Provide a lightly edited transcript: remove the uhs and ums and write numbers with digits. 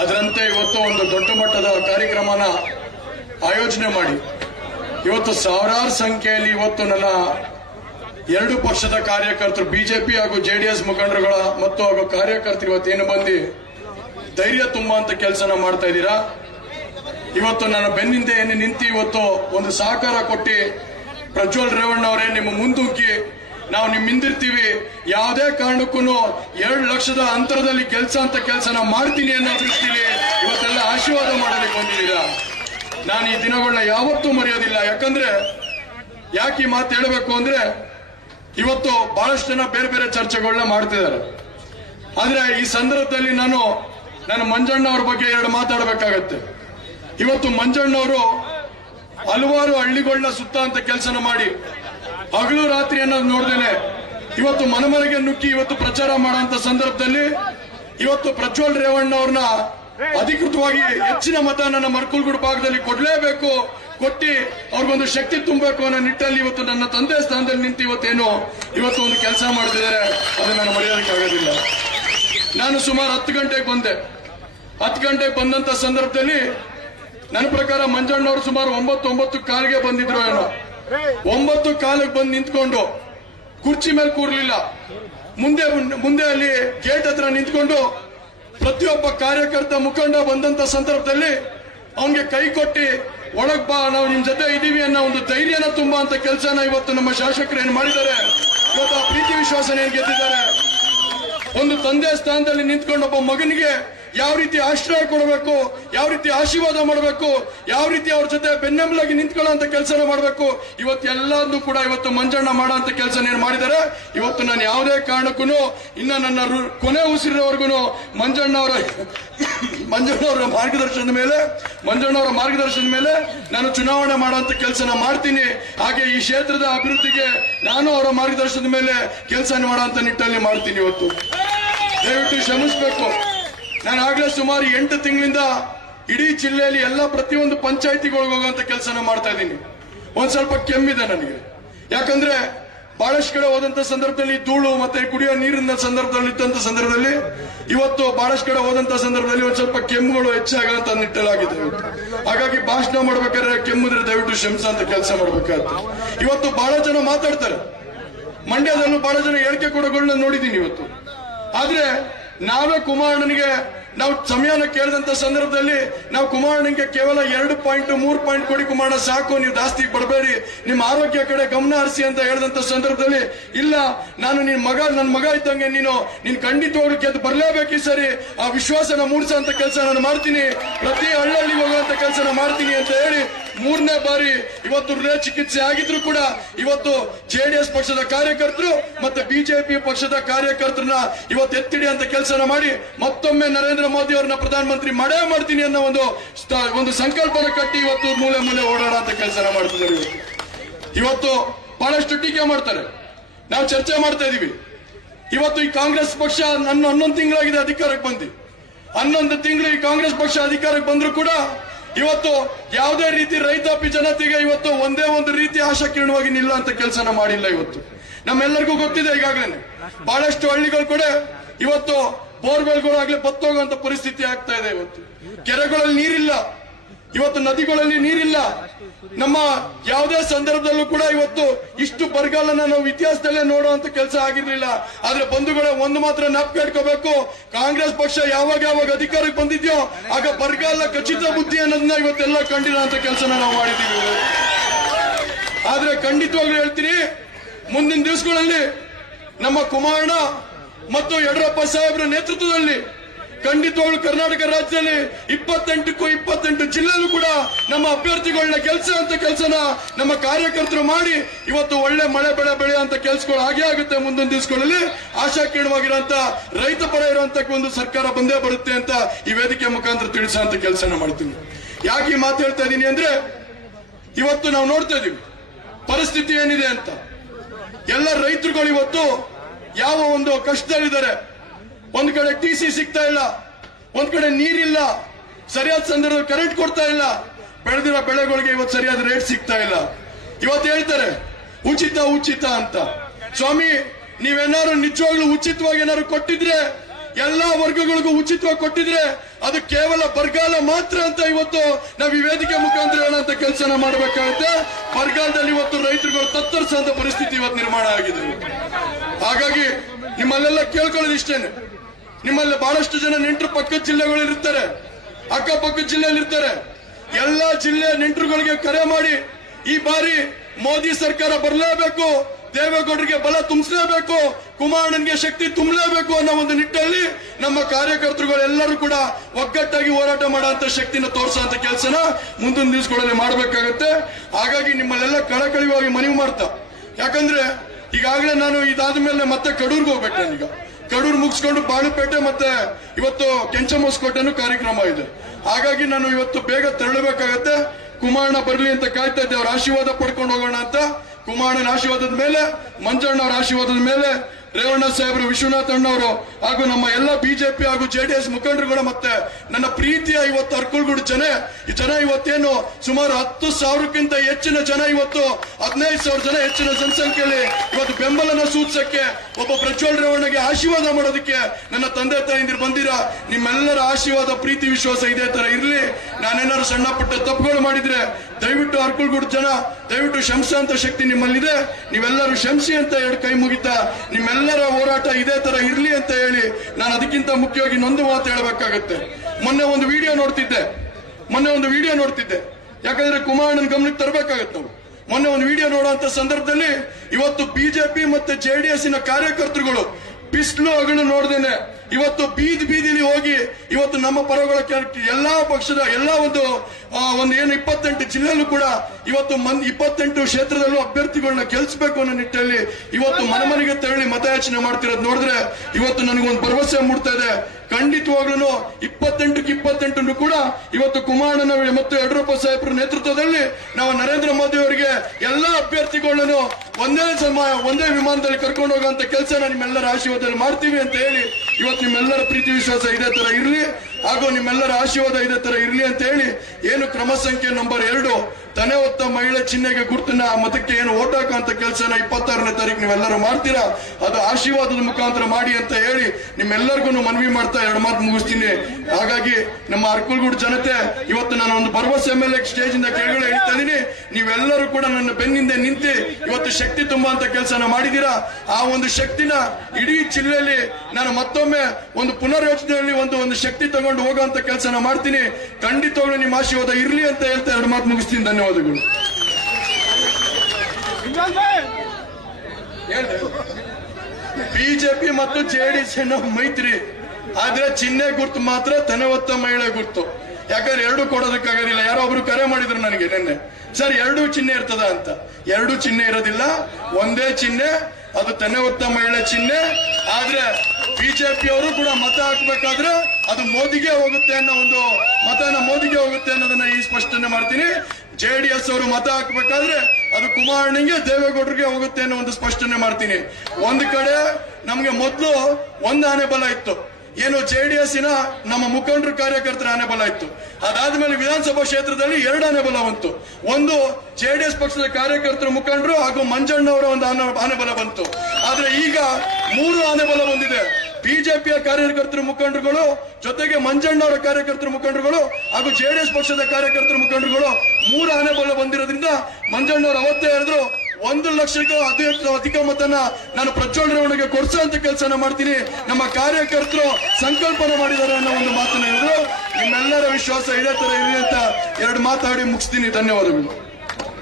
ಅದರಂತೆ ಇವತ್ತು ಒಂದು ದೊಡ್ಡ ಮಟ್ಟದ ಕಾರ್ಯಕ್ರಮನ ಆಯೋಜನೆ ಮಾಡಿ ಇವತ್ತು ಸಾವಿರಾರು ಸಂಖ್ಯೆಯಲ್ಲಿ ಇವತ್ತು ನನ್ನ ಎರಡು ಪಕ್ಷದ ಕಾರ್ಯಕರ್ತರು ಬಿಜೆಪಿ ಹಾಗೂ ಜೆಡಿಎಸ್ ಮುಖಂಡರುಗಳ ಮತ್ತು ಹಾಗೂ ಕಾರ್ಯಕರ್ತರು ಇವತ್ತೇನು ಬಂದು ಧೈರ್ಯ ತುಂಬುವಂತ ಕೆಲಸನ ಮಾಡ್ತಾ ಇದ್ದೀರಾ. ಇವತ್ತು ನನ್ನ ಬೆನ್ನಿಂದ ಏನು ನಿಂತು ಇವತ್ತು ಒಂದು ಸಹಕಾರ ಕೊಟ್ಟು ಪ್ರಜ್ವಲ್ ರೇವಣ್ಣ ಅವರೇ ನಿಮ್ಮ ಮುಂದೂಕಿ ನಾವು ನಿಮ್ಮಿಂದಿರ್ತೀವಿ, ಯಾವುದೇ ಕಾರಣಕ್ಕೂ 2 ಲಕ್ಷದ ಅಂತರದಲ್ಲಿ ಅಂತ ಕೆಲಸನ ಮಾಡ್ತೀನಿ ಅನ್ನೋ ದೃಷ್ಟಿಲಿ ಇವತ್ತೆಲ್ಲ ಆಶೀರ್ವಾದ ಮಾಡಲಿಕ್ಕೆ ಬಂದಿದ್ದೀರಾ. ನಾನು ಈ ದಿನಗಳನ್ನ ಯಾವತ್ತೂ ಮರೆಯೋದಿಲ್ಲ. ಯಾಕೆ ಈ ಮಾತು ಹೇಳಬೇಕು ಅಂದ್ರೆ ಇವತ್ತು ಬಹಳಷ್ಟು ಜನ ಬೇರೆ ಬೇರೆ ಚರ್ಚೆಗಳನ್ನ ಮಾಡ್ತಿದ್ದಾರೆ. ಆದ್ರೆ ಈ ಸಂದರ್ಭದಲ್ಲಿ ನಾನು ಮಂಜಣ್ಣ ಅವ್ರ ಬಗ್ಗೆ 2 ಮಾತಾಡಬೇಕಾಗತ್ತೆ. ಇವತ್ತು ಮಂಜಣ್ಣವರು ಹಲವಾರು ಹಳ್ಳಿಗಳನ್ನ ಸುತ್ತ ಅಂತ ಕೆಲಸನ ಮಾಡಿ ಹಗಲು ರಾತ್ರಿ ಅನ್ನೋದು ನೋಡ್ದೇನೆ ಇವತ್ತು ಮನೆಗೆ ನುಗ್ಗಿ ಇವತ್ತು ಪ್ರಚಾರ ಮಾಡುವಂತ ಸಂದರ್ಭದಲ್ಲಿ ಇವತ್ತು ಪ್ರಜ್ವಲ್ ರೇವಣ್ಣ ಅವ್ರನ್ನ ಅಧಿಕೃತವಾಗಿ ಹೆಚ್ಚಿನ ಮತ ನನ್ನ ಮರ್ಕುಲ್ಗೂಡು ಭಾಗದಲ್ಲಿ ಕೊಡ್ಲೇಬೇಕು, ಕೊಟ್ಟಿ ಅವ್ರಿಗೊಂದು ಶಕ್ತಿ ತುಂಬಬೇಕು ಅನ್ನೋ ನಿಟ್ಟಲ್ಲಿ ಇವತ್ತು ನನ್ನ ತಂದೆ ಸ್ಥಾನದಲ್ಲಿ ನಿಂತು ಇವತ್ತು ಒಂದು ಕೆಲಸ ಮಾಡ್ತಿದ್ದಾರೆ. ಅದು ನಾನು ಮರೆಯೋದಕ್ಕೆ ಆಗೋದಿಲ್ಲ. ನಾನು ಸುಮಾರು 10 ಗಂಟೆಗೆ ಬಂದೆ. 10 ಗಂಟೆಗೆ ಬಂದಂತ ಸಂದರ್ಭದಲ್ಲಿ ನನ್ನ ಪ್ರಕಾರ ಮಂಜಣ್ಣವರು ಸುಮಾರು 9 ಕಾಲಿಗೆ ಬಂದಿದ್ರು ಏನೋ. 9 ಕಾಲಿಗೆ ಬಂದು ನಿಂತ್ಕೊಂಡು ಕುರ್ಚಿ ಮೇಲೆ ಕೂರ್ಲಿಲ್ಲ, ಮುಂದೆ ಅಲ್ಲಿ ಗೇಟ್ ಹತ್ರ ನಿಂತ್ಕೊಂಡು ಪ್ರತಿಯೊಬ್ಬ ಕಾರ್ಯಕರ್ತ ಮುಖಂಡ ಬಂದಂತ ಸಂದರ್ಭದಲ್ಲಿ ಅವನಿಗೆ ಕೈ ಕೊಟ್ಟಿ ಒಳಗ್ ಬಾ, ನಾವು ನಿಮ್ ಜೊತೆ ಇದೀವಿ ಅನ್ನೋ ಒಂದು ಧೈರ್ಯನ ತುಂಬಾ ಅಂತ ಕೆಲಸನ ಇವತ್ತು ನಮ್ಮ ಶಾಸಕರು ಏನ್ ಮಾಡಿದ್ದಾರೆ. ಇವತ್ತು ಆ ಪ್ರೀತಿ ವಿಶ್ವಾಸನ ಏನ್ ಗೆದ್ದಿದ್ದಾರೆ. ಒಂದು ತಂದೆ ಸ್ಥಾನದಲ್ಲಿ ನಿಂತ್ಕೊಂಡು ಒಬ್ಬ ಮಗನಿಗೆ ಯಾವ ರೀತಿ ಆಶ್ರಯ ಕೊಡಬೇಕು, ಯಾವ ರೀತಿ ಆಶೀರ್ವಾದ ಮಾಡಬೇಕು, ಯಾವ ರೀತಿ ಅವ್ರ ಜೊತೆ ಬೆನ್ನೆಂಬಲಾಗಿ ನಿಂತ್ಕೊಳ್ಳೋಂತ ಕೆಲಸನ ಮಾಡಬೇಕು, ಇವತ್ತೆಲ್ಲದೂ ಕೂಡ ಇವತ್ತು ಮಂಜಣ್ಣ ಮಾಡೋ ಕೆಲಸ ಏನ್ ಮಾಡಿದ್ದಾರೆ. ಇವತ್ತು ನಾನು ಯಾವುದೇ ಕಾರಣಕ್ಕೂ ಇನ್ನ ನನ್ನ ಕೊನೆ ಉಸಿರಿನವರೆಗೂ ಮಂಜಣ್ಣವರ ಮಾರ್ಗದರ್ಶನದ ಮೇಲೆ ನಾನು ಚುನಾವಣೆ ಮಾಡುವಂತ ಕೆಲಸನ ಮಾಡ್ತೀನಿ. ಹಾಗೆ ಈ ಕ್ಷೇತ್ರದ ಅಭಿವೃದ್ಧಿಗೆ ನಾನು ಅವರ ಮಾರ್ಗದರ್ಶನದ ಮೇಲೆ ಕೆಲಸ ಮಾಡುವಂತ ನಿಟ್ಟಲ್ಲಿ ಮಾಡ್ತೀನಿ. ಇವತ್ತು ದಯವಿಟ್ಟು ಕ್ಷಮಿಸಬೇಕು. ನಾನು ಆಗ್ಲೇ ಸುಮಾರು 8 ತಿಂಗಳಿಂದ ಇಡೀ ಜಿಲ್ಲೆಯಲ್ಲಿ ಎಲ್ಲ ಪ್ರತಿಯೊಂದು ಪಂಚಾಯಿತಿಗಳಿಗೆ ಹೋಗುವಂತ ಕೆಲಸನ ಮಾಡ್ತಾ ಇದ್ದೀನಿ. ಒಂದ್ ಸ್ವಲ್ಪ ಕೆಮ್ಮಿದೆ ನನಗೆ. ಯಾಕಂದ್ರೆ ಬಹಳಷ್ಟು ಕಡೆ ಹೋದಂತ ಸಂದರ್ಭದಲ್ಲಿ ಧೂಳು ಮತ್ತೆ ಕುಡಿಯೋ ನೀರಿನ ಸಂದರ್ಭದಲ್ಲಿ ಇದ್ದಂತ ಸಂದರ್ಭದಲ್ಲಿ ಇವತ್ತು ಬಹಳಷ್ಟು ಕಡೆ ಹೋದಂತ ಸಂದರ್ಭದಲ್ಲಿ ಒಂದ್ ಸ್ವಲ್ಪ ಕೆಮ್ಮುಗಳು ಹೆಚ್ಚಾಗಂತ ನಿಟ್ಟಲಾಗಿದೆ. ಹಾಗಾಗಿ ಭಾಷಣ ಮಾಡ್ಬೇಕಾದ್ರೆ ಕೆಮ್ಮಿದ್ರೆ ದಯವಿಟ್ಟು ಕ್ಷಮಿಸಂತ ಕೆಲಸ ಮಾಡ್ಬೇಕಾಗುತ್ತೆ. ಇವತ್ತು ಬಹಳ ಜನ ಮಾತಾಡ್ತಾರೆ. ಮಂಡ್ಯದಲ್ಲೂ ಬಹಳ ಜನ ಹೇಳಿಕೆ ಕೊಡೋಗಳನ್ನ ನೋಡಿದೀನಿ ಇವತ್ತು. ಆದ್ರೆ ನಾವೇ ಕುಮಾರಣ್ಣನಿಗೆ ನಾವು ಸಮಯನ ಕೇಳಿದಂತ ಸಂದರ್ಭದಲ್ಲಿ ನಾವು ಕುಮಾರಣ್ಣನಿಗೆ ಕೇವಲ 2 ಪಾಯಿಂಟ್ 3 ಪಾಯಿಂಟ್ ಕೊಡಿ ಕುಮಾರಣ್ಣ ಸಾಕು, ನೀವು ಜಾಸ್ತಿ ಬಡಬೇಡಿ, ನಿಮ್ಮ ಆರೋಗ್ಯ ಕಡೆ ಗಮನ ಹರಿಸಿ ಅಂತ ಹೇಳಿದಂತ ಸಂದರ್ಭದಲ್ಲಿ ಇಲ್ಲ, ನಾನು ನನ್ನ ಮಗ ಇದ್ದಂಗೆ ನೀನು ಖಂಡಿತವಾಗ್ಲೂ ಗೆದ್ದು ಬರ್ಲೇಬೇಕು ಸರಿ, ಆ ವಿಶ್ವಾಸನ ಮೂಡಿಸೋಂತ ಕೆಲಸ ನಾನು ಮಾಡ್ತೀನಿ, ಪ್ರತಿ ಹಳ್ಳಿಗೆ ಹೋಗುವಂತ ಕೆಲಸನ ಮಾಡ್ತೀನಿ ಅಂತ ಹೇಳಿ 3ನೇ ಬಾರಿ ಇವತ್ತು ಹೃದಯ ಚಿಕಿತ್ಸೆ ಆಗಿದ್ರು ಕೂಡ ಇವತ್ತು ಜೆಡಿಎಸ್ ಪಕ್ಷದ ಕಾರ್ಯಕರ್ತರು ಮತ್ತೆ ಬಿಜೆಪಿ ಪಕ್ಷದ ಕಾರ್ಯಕರ್ತರನ್ನ ಇವತ್ತು ಎತ್ತಿಡಿ ಅಂತ ಕೆಲಸನ ಮಾಡಿ ಮತ್ತೊಮ್ಮೆ ನರೇಂದ್ರ ಮೋದಿ ಅವರನ್ನ ಪ್ರಧಾನಮಂತ್ರಿ ಮಾಡೇ ಮಾಡ್ತೀನಿ ಅನ್ನೋ ಒಂದು ಸಂಕಲ್ಪನ ಕಟ್ಟಿ ಇವತ್ತು ಮೂಲೆ ಓಡಾಡೋ ಕೆಲಸನ ಮಾಡ್ತಿದ್ದಾರೆ. ಇವತ್ತು ಬಹಳಷ್ಟು ಟೀಕೆ ಮಾಡ್ತಾರೆ. ನಾವು ಚರ್ಚೆ ಮಾಡ್ತಾ ಇದೀವಿ. ಇವತ್ತು ಈ ಕಾಂಗ್ರೆಸ್ ಪಕ್ಷ 11 ತಿಂಗಳಾಗಿದೆ ಅಧಿಕಾರಕ್ಕೆ ಬಂದು. 11 ತಿಂಗಳು ಈ ಕಾಂಗ್ರೆಸ್ ಪಕ್ಷ ಅಧಿಕಾರಕ್ಕೆ ಬಂದ್ರು ಕೂಡ ಇವತ್ತು ಯಾವುದೇ ರೀತಿ ರೈತಾಪಿ ಜನತೆಗೆ ಇವತ್ತು ಒಂದೇ ಒಂದು ರೀತಿ ಆಶಾಕಿರಣವಾಗಿ ನಿಲ್ಲುವಂತ ಕೆಲಸನ ಮಾಡಿಲ್ಲ. ಇವತ್ತು ನಮ್ಮೆಲ್ಲರಿಗೂ ಗೊತ್ತಿದೆ. ಈಗಾಗಲೇ ಬಹಳಷ್ಟು ಹಳ್ಳಿಗಳು ಕೂಡ ಇವತ್ತು ಬೋರ್ವೆಲ್ಗಳಾಗ್ಲೇ ಬತ್ತೋಗುವಂತ ಪರಿಸ್ಥಿತಿ ಆಗ್ತಾ ಇದೆ. ಇವತ್ತು ಕೆರೆಗಳಲ್ಲಿ ನೀರಿಲ್ಲ, ಇವತ್ತು ನದಿಗಳಲ್ಲಿ ನೀರಿಲ್ಲ. ನಮ್ಮ ಯಾವುದೇ ಸಂದರ್ಭದಲ್ಲೂ ಕೂಡ ಇವತ್ತು ಇಷ್ಟು ಬರಗಾಲನ ನಾವು ಇತಿಹಾಸದಲ್ಲೇ ನೋಡುವಂತ ಕೆಲಸ ಆಗಿರ್ಲಿಲ್ಲ. ಆದ್ರೆ ಬಂಧುಗಳೇ, ಒಂದು ಮಾತ್ರ ಜ್ಞಾಪಕ ಇಟ್ಕೋಬೇಕು, ಕಾಂಗ್ರೆಸ್ ಪಕ್ಷ ಯಾವಾಗ ಅಧಿಕಾರಕ್ಕೆ ಬಂದಿದ್ಯೋ ಆಗ ಬರಗಾಲ ಖಚಿತ ಬುದ್ಧಿ ಅನ್ನೋದನ್ನ ಇವತ್ತೆಲ್ಲ ಕಂಡಿರೋ ಅಂತ ಕೆಲಸನ ನಾವು ಮಾಡಿದ್ದೀವಿ. ಆದ್ರೆ ಖಂಡಿತವಾಗ್ಲೂ ಹೇಳ್ತೀನಿ, ಮುಂದಿನ ದಿವಸಗಳಲ್ಲಿ ನಮ್ಮ ಕುಮಾರಣ್ಣ ಮತ್ತು ಯಡಿಯೂರಪ್ಪ ಸಾಹೇಬ್ರ ನೇತೃತ್ವದಲ್ಲಿ ಖಂಡಿತವಾಗ್ಲೂ ಕರ್ನಾಟಕ ರಾಜ್ಯದಲ್ಲಿ 28ಕ್ಕೂ 28 ಜಿಲ್ಲೆಯಲ್ಲೂ ಕೂಡ ನಮ್ಮ ಅಭ್ಯರ್ಥಿಗಳನ್ನ ಕೆಲಸನ ನಮ್ಮ ಕಾರ್ಯಕರ್ತರು ಮಾಡಿ ಇವತ್ತು ಒಳ್ಳೆ ಮಳೆ ಬೆಳೆ ಅಂತ ಕೆಲಸಗಳು ಆಗೇ ಆಗುತ್ತೆ. ಮುಂದಿನ ದಿವಸಗಳಲ್ಲಿ ಆಶಾಕಿರಣವಾಗಿರುವಂತ ರೈತ ಪರ ಇರುವಂತ ಒಂದು ಸರ್ಕಾರ ಬಂದೇ ಬರುತ್ತೆ ಅಂತ ಈ ವೇದಿಕೆ ಮುಖಾಂತರ ತಿಳಿಸುವಂತ ಕೆಲಸನ ಮಾಡ್ತೀನಿ. ಯಾಕೆ ಈ ಮಾತು ಹೇಳ್ತಾ ಇದ್ದೀನಿ ಅಂದ್ರೆ ಇವತ್ತು ನಾವು ನೋಡ್ತಾ ಇದೀವಿ ಪರಿಸ್ಥಿತಿ ಏನಿದೆ ಅಂತ. ಎಲ್ಲ ರೈತರುಗಳು ಇವತ್ತು ಯಾವ ಒಂದು ಕಷ್ಟದಲ್ಲಿದ್ದಾರೆ. ಒಂದ್ ಕಡೆ ಟಿಸಿ ಸಿಗ್ತಾ ಇಲ್ಲ, ಒಂದ್ ಕಡೆ ನೀರಿಲ್ಲ, ಸರಿಯಾದ ಸಂದರ್ಭದಲ್ಲಿ ಕರೆಂಟ್ ಕೊಡ್ತಾ ಇಲ್ಲ, ಬೆಳೆದಿರೋ ಬೆಳೆಗಳಿಗೆ ಇವತ್ತು ಸರಿಯಾದ ರೇಟ್ ಸಿಗ್ತಾ ಇಲ್ಲ. ಇವತ್ತು ಹೇಳ್ತಾರೆ ಉಚಿತ ಅಂತ. ಸ್ವಾಮಿ, ನೀವೇನಾದ್ರು ನಿಜವಾಗ್ಲೂ ಉಚಿತವಾಗಿ ಏನಾದ್ರು ಕೊಟ್ಟಿದ್ರೆ, ಎಲ್ಲಾ ವರ್ಗಗಳಿಗೂ ಉಚಿತವಾಗಿ ಕೊಟ್ಟಿದ್ರೆ ಅದು ಕೇವಲ ಬರಗಾಲ ಮಾತ್ರ ಅಂತ ಇವತ್ತು ನಾವು ಈ ವೇದಿಕೆ ಮುಖಾಂತರ ಹೇಳೋಂತ ಕೆಲಸನ ಮಾಡಬೇಕಾಗುತ್ತೆ. ಬರಗಾಲದಲ್ಲಿ ಇವತ್ತು ರೈತರುಗಳು ತತ್ತರಿಸುವಂತ ಪರಿಸ್ಥಿತಿ ಇವತ್ತು ನಿರ್ಮಾಣ ಆಗಿದೆ. ಹಾಗಾಗಿ ನಿಮ್ಮಲ್ಲೆಲ್ಲ ಕೇಳ್ಕೊಳ್ಳೋದು ಇಷ್ಟೇನೆ, ನಿಮ್ಮಲ್ಲಿ ಬಹಳಷ್ಟು ಜನ ನೆಂಟರು ಪಕ್ಕದ ಜಿಲ್ಲೆಗಳು ಇರ್ತಾರೆ, ಅಕ್ಕಪಕ್ಕದ ಜಿಲ್ಲೆಯಲ್ಲಿ ಇರ್ತಾರೆ. ಎಲ್ಲಾ ಜಿಲ್ಲೆ ನೆಂಟರುಗಳಿಗೆ ಕರೆ ಮಾಡಿ ಈ ಬಾರಿ ಮೋದಿ ಸರ್ಕಾರ ಬರಲೇಬೇಕು, ದೇವೇಗೌಡರಿಗೆ ಬಲ ತುಂಬಿಸಲೇಬೇಕು, ಕುಮಾರಣ್ಣನಿಗೆ ಶಕ್ತಿ ತುಂಬಲೇಬೇಕು ಅನ್ನೋ ಒಂದು ನಿಟ್ಟಿನಲ್ಲಿ ನಮ್ಮ ಕಾರ್ಯಕರ್ತರುಗಳೆಲ್ಲರೂ ಕೂಡ ಒಗ್ಗಟ್ಟಾಗಿ ಹೋರಾಟ ಮಾಡುವಂತ ಶಕ್ತಿನ ತೋರಿಸುವಂತ ಕೆಲಸನ ಮುಂದಿನ ದಿವಸಗಳಲ್ಲಿ ಮಾಡಬೇಕಾಗುತ್ತೆ. ಹಾಗಾಗಿ ನಿಮ್ಮಲ್ಲೆಲ್ಲ ಕಳಕಳಿವಾಗಿ ಮನವಿ ಮಾಡ್ತಾ, ಯಾಕಂದ್ರೆ ಈಗಾಗಲೇ ನಾನು ಇದಾದ ಮೇಲೆ ಮತ್ತೆ ಕಡೂರ್ಗೆ ಹೋಗ್ಬೇಕು. ನಾನೀಗ ಕಡೂರು ಮುಗಿಸ್ಕೊಂಡು ಬಾಳುಪೇಟೆ ಮತ್ತೆ ಇವತ್ತು ಕೆಂಚಮೋಸ್ಕೋಟೆನೂ ಕಾರ್ಯಕ್ರಮ ಇದೆ. ಹಾಗಾಗಿ ನಾನು ಇವತ್ತು ಬೇಗ ತೆರಳಬೇಕಾಗತ್ತೆ. ಕುಮಾರಣ್ಣ ಬರಲಿ ಅಂತ ಕಾಯ್ತಾ ಇದ್ದೆ, ಅವ್ರ ಆಶೀರ್ವಾದ ಪಡ್ಕೊಂಡು ಹೋಗೋಣ ಅಂತ. ಕುಮಾರಣ್ಣನ ಆಶೀರ್ವಾದದ ಮೇಲೆ, ಮಂಜಣ್ಣ ಅವರ ಆಶೀರ್ವಾದದ ಮೇಲೆ, ರೇವಣ್ಣ ಸಾಹೇಬರು, ವಿಶ್ವನಾಥ್ ಅಣ್ಣವರು ಹಾಗೂ ನಮ್ಮ ಎಲ್ಲ ಬಿಜೆಪಿ ಹಾಗೂ ಜೆಡಿಎಸ್ ಮುಖಂಡರುಗಳು ಮತ್ತೆ ನನ್ನ ಪ್ರೀತಿಯ ಇವತ್ತು ಅರ್ಕಲ್ಗೂಡು ಜನ ಇವತ್ತೇನು ಸುಮಾರು 10,000ಕ್ಕಿಂತ ಹೆಚ್ಚಿನ ಜನ, ಇವತ್ತು 15,000 ಜನ ಹೆಚ್ಚಿನ ಜನಸಂಖ್ಯೆಯಲ್ಲಿ ಇವತ್ತು ಬೆಂಬಲನ ಸೂಚಿಸಕ್ಕೆ, ಒಬ್ಬ ಪ್ರಜ್ವಲ್ ರೇವಣ್ಣಗೆ ಆಶೀರ್ವಾದ ಮಾಡೋದಕ್ಕೆ ನನ್ನ ತಂದೆ ತಾಯಿಂದಿರು ಬಂದಿರಾ. ನಿಮ್ಮೆಲ್ಲರ ಆಶೀರ್ವಾದ, ಪ್ರೀತಿ, ವಿಶ್ವಾಸ ಇದೇ ತರ ಇರಲಿ. ನಾನೇನಾದ್ರು ಸಣ್ಣ ಪುಟ್ಟ ತಪ್ಪುಗಳು ಮಾಡಿದ್ರೆ ದಯವಿಟ್ಟು ಅರ್ಕಲ್ಗೂಡು ಜನ ದಯವಿಟ್ಟು ಕ್ಷಮಿಸುವಂತ ಶಕ್ತಿ ನಿಮ್ಮಲ್ಲಿದೆ. ನೀವೆಲ್ಲರೂ ಕ್ಷಮಿಸಿ ಅಂತ ಹೇಳಿ ಕೈ ಮುಗಿತಾ ನಿಮ್ಮೆಲ್ಲರ ಹೋರಾಟ ಇದೇ ತರ ಇರ್ಲಿ ಅಂತ ಹೇಳಿ ನಾನು ಅದಕ್ಕಿಂತ ಮುಖ್ಯವಾಗಿ ನೊಂದು ಮಾತು ಹೇಳಬೇಕಾಗತ್ತೆ. ಮೊನ್ನೆ ಒಂದು ವಿಡಿಯೋ ನೋಡ್ತಿದ್ದೆ, ಯಾಕಂದ್ರೆ ಕುಮಾರಣ್ಣನ ಗಮನಕ್ಕೆ ತರಬೇಕಾಗತ್ತೆ. ನಾವು ಮೊನ್ನೆ ಒಂದು ವಿಡಿಯೋ ನೋಡುವಂತ ಸಂದರ್ಭದಲ್ಲಿ ಇವತ್ತು ಬಿಜೆಪಿ ಮತ್ತೆ ಜೆಡಿಎಸ್ನ ಕಾರ್ಯಕರ್ತರುಗಳು ಬಿಸಿಲು ಹಗಲು ನೋಡ್ದೇನೆ ಇವತ್ತು ಬೀದಿಲಿ ಹೋಗಿ ಇವತ್ತು ನಮ್ಮ ಪರಗಳ ಎಲ್ಲಾ ಪಕ್ಷದ ಎಲ್ಲಾ ಒಂದು ಏನು 28 ಜಿಲ್ಲೆಯಲ್ಲೂ ಕೂಡ ಇವತ್ತು 28 ಕ್ಷೇತ್ರದಲ್ಲೂ ಅಭ್ಯರ್ಥಿಗಳನ್ನ ಗೆಲ್ಲಿಸಬೇಕು ಅನ್ನೋ ನಿಟ್ಟಿನಲ್ಲಿ ಇವತ್ತು ಮನೆಗೆ ತೆರಳಿ ಮತಯಾಚನೆ ಮಾಡ್ತಿರೋದು ನೋಡಿದ್ರೆ ಇವತ್ತು ನನಗೊಂದು ಭರವಸೆ ಮೂಡ್ತಾ ಇದೆ. ಖಂಡಿತವಾಗ್ಲೂ 28ಕ್ಕೆ 28 ಕೂಡ ಇವತ್ತು ಕುಮಾರಣ್ಣ ಮತ್ತು ಯಡಿಯೂರಪ್ಪ ಸಾಹೇಬ್ರ ನೇತೃತ್ವದಲ್ಲಿ ನಾವು ನರೇಂದ್ರ ಮೋದಿ ಅವರಿಗೆ ಎಲ್ಲಾ ಅಭ್ಯರ್ಥಿಗಳನ್ನು ಒಂದೇ ವಿಮಾನದಲ್ಲಿ ಕರ್ಕೊಂಡು ಹೋಗುವಂತ ಕೆಲಸ ನಿಮ್ಮೆಲ್ಲರ ಆಶೀರ್ವಾದದಲ್ಲಿ ಮಾಡ್ತೀವಿ ಅಂತ ಹೇಳಿ ಇವತ್ತು ನಿಮ್ಮೆಲ್ಲರ ಪ್ರೀತಿ ವಿಶ್ವಾಸ ಇದೇ ತರ ಇರಲಿ ಹಾಗೂ ನಿಮ್ಮೆಲ್ಲರ ಆಶೀರ್ವಾದ ಇದೇ ತರ ಇರಲಿ ಅಂತ ಹೇಳಿ ಏನು ಕ್ರಮ ಸಂಖ್ಯೆ ನಂಬರ್ 2 ತನೆ ಹೊತ್ತ ಮಹಿಳೆ ಚಿಹ್ನೆಗೆ ಗುರುತಿನ ಮತಕ್ಕೆ ಏನು ಓಟ್ ಹಾಕುವಂತ ಕೆಲಸನ 26ನೇ ತಾರೀಕು ನೀವೆಲ್ಲರೂ ಮಾಡ್ತೀರಾ, ಅದು ಆಶೀರ್ವಾದದ ಮುಖಾಂತರ ಮಾಡಿ ಅಂತ ಹೇಳಿ ನಿಮ್ಮೆಲ್ಲರಿಗೂ ಮನವಿ ಮಾಡ್ತಾ 2 ಮಾತು ಮುಗಿಸ್ತೀನಿ. ಹಾಗಾಗಿ ನಮ್ಮ ಅರ್ಕಲ್ಗೂಡು ಜನತೆ ಇವತ್ತು ನಾನು ಒಂದು ಭರವಸೆ ಮೇಲೆ ಸ್ಟೇಜ್ ಇಂದ ಕೆಳಗಡೆ ಹೇಳ್ತಾ ಇದೀನಿ, ನೀವೆಲ್ಲರೂ ಕೂಡ ನನ್ನ ಬೆನ್ನಿಂದೆ ನಿಂತು ಇವತ್ತು ಶಕ್ತಿ ತುಂಬುವಂತ ಕೆಲಸನ ಮಾಡಿದೀರಾ. ಆ ಒಂದು ಶಕ್ತಿನ ಇಡೀ ಜಿಲ್ಲೆಯಲ್ಲಿ ನಾನು ಮತ್ತೊಮ್ಮೆ ಒಂದು ಪುನರ್ಯೋಚನೆಯಲ್ಲಿ ಒಂದು ಶಕ್ತಿ ತಗೊಂಡು ಹೋಗುವಂತ ಕೆಲಸನ ಮಾಡ್ತೀನಿ. ಖಂಡಿತವಾಗ್ಲೂ ನಿಮ್ಮ ಆಶೀರ್ವಾದ ಇರ್ಲಿ ಅಂತ ಹೇಳ್ತಾ 2 ಮಾತು ಮುಗಿಸ್ತೀನಿ. ಧನ್ಯವಾದಗಳು. ಬಿಜೆಪಿ ಮತ್ತು ಜೆಡಿಎಸ್ ಮೈತ್ರಿ ಆದ್ರೆ ಚಿಹ್ನೆ ಗುರ್ತು ಮಾತ್ರ ತನೆ ಹೊತ್ತ ಮಹಿಳೆ ಗುರ್ತು. ಯಾಕಂದ್ರೆ 2 ಕೊಡೋದಕ್ಕಾಗೋದಿಲ್ಲ. ಯಾರೋ ಒಬ್ರು ಕರೆ ಮಾಡಿದ್ರು ನನಗೆ ನಿನ್ನೆ, ಸರ್ 2 ಚಿಹ್ನೆ ಇರ್ತದ ಅಂತ. 2 ಚಿಹ್ನೆ ಇರೋದಿಲ್ಲ, ಒಂದೇ ಚಿಹ್ನೆ, ಅದು ತನೆ ಹೊತ್ತ ಮಹಿಳೆ ಚಿಹ್ನೆ. ಆದ್ರೆ ಬಿಜೆಪಿ ಅವರು ಕೂಡ ಮತ ಹಾಕ್ಬೇಕಾದ್ರೆ ಅದು ಮೋದಿಗೆ ಹೋಗುತ್ತೆ ಅನ್ನೋ ಒಂದು ಮತನ ಮೋದಿಗೆ ಹೋಗುತ್ತೆ ಅನ್ನೋದನ್ನ ಈ ಸ್ಪಷ್ಟನೆ ಮಾಡ್ತೀನಿ. ಜೆಡಿಎಸ್ ಅವರು ಮತ ಹಾಕ್ಬೇಕಾದ್ರೆ ಅದು ಕುಮಾರಣ್ಣಗೆ ದೇವೇಗೌಡರಿಗೆ ಹೋಗುತ್ತೆ ಅನ್ನೋ ಒಂದು ಸ್ಪಷ್ಟನೆ ಮಾಡ್ತೀನಿ. ಒಂದು ಕಡೆ ನಮ್ಗೆ ಮೊದಲು ಒಂದು ಆನೆ ಬಲ ಇತ್ತು, ಏನು ಜೆಡಿಎಸ್ನ ನಮ್ಮ ಮುಖಂಡರು ಕಾರ್ಯಕರ್ತರ ಆನೆ ಬಲ ಇತ್ತು. ಅದಾದ್ಮೇಲೆ ವಿಧಾನಸಭಾ ಕ್ಷೇತ್ರದಲ್ಲಿ 2 ಆನೆ ಬಲ ಬಂತು. ಒಂದು ಜೆಡಿಎಸ್ ಪಕ್ಷದ ಕಾರ್ಯಕರ್ತರ ಮುಖಂಡರು ಹಾಗೂ ಮಂಜಣ್ಣ ಅವರ ಒಂದು ಆನೆ ಬಲ ಬಂತು. ಆದ್ರೆ ಈಗ 3 ಆನೆ ಬಲ ಬಂದಿದೆ. ಬಿಜೆಪಿಯ ಕಾರ್ಯಕರ್ತರ ಮುಖಂಡರುಗಳು ಜೊತೆಗೆ ಮಂಜಣ್ಣ ಅವರ ಕಾರ್ಯಕರ್ತರ ಮುಖಂಡರುಗಳು ಹಾಗೂ ಜೆಡಿಎಸ್ ಪಕ್ಷದ ಕಾರ್ಯಕರ್ತರ ಮುಖಂಡರುಗಳು 3 ಆನೆ ಬಲ ಬಂದಿರೋದ್ರಿಂದ ಮಂಜಣ್ಣ ಅವರು ಅವತ್ತೇ ಹೇಳಿದ್ರು 1 ಲಕ್ಷಕ್ಕೂ ಅಧಿಕ ಮತನ ನಾನು ಪ್ರಜ್ವಲ್ ರೇವಣ್ಣಗೆ ಕೊಡಿಸುವಂತ ಕೆಲಸನ ಮಾಡ್ತೀನಿ, ನಮ್ಮ ಕಾರ್ಯಕರ್ತರು ಸಂಕಲ್ಪನೆ ಮಾಡಿದ್ದಾರೆ ಅನ್ನೋ ಒಂದು ಮಾತನ್ನ ಹೇಳಿದ್ರು. ನಿಮ್ಮೆಲ್ಲರ ವಿಶ್ವಾಸ ಇದೇ ತರ ಇರಲಿ ಅಂತ 2 ಮಾತಾಡಿ ಮುಗಿಸ್ತೀನಿ. ಧನ್ಯವಾದಗಳು.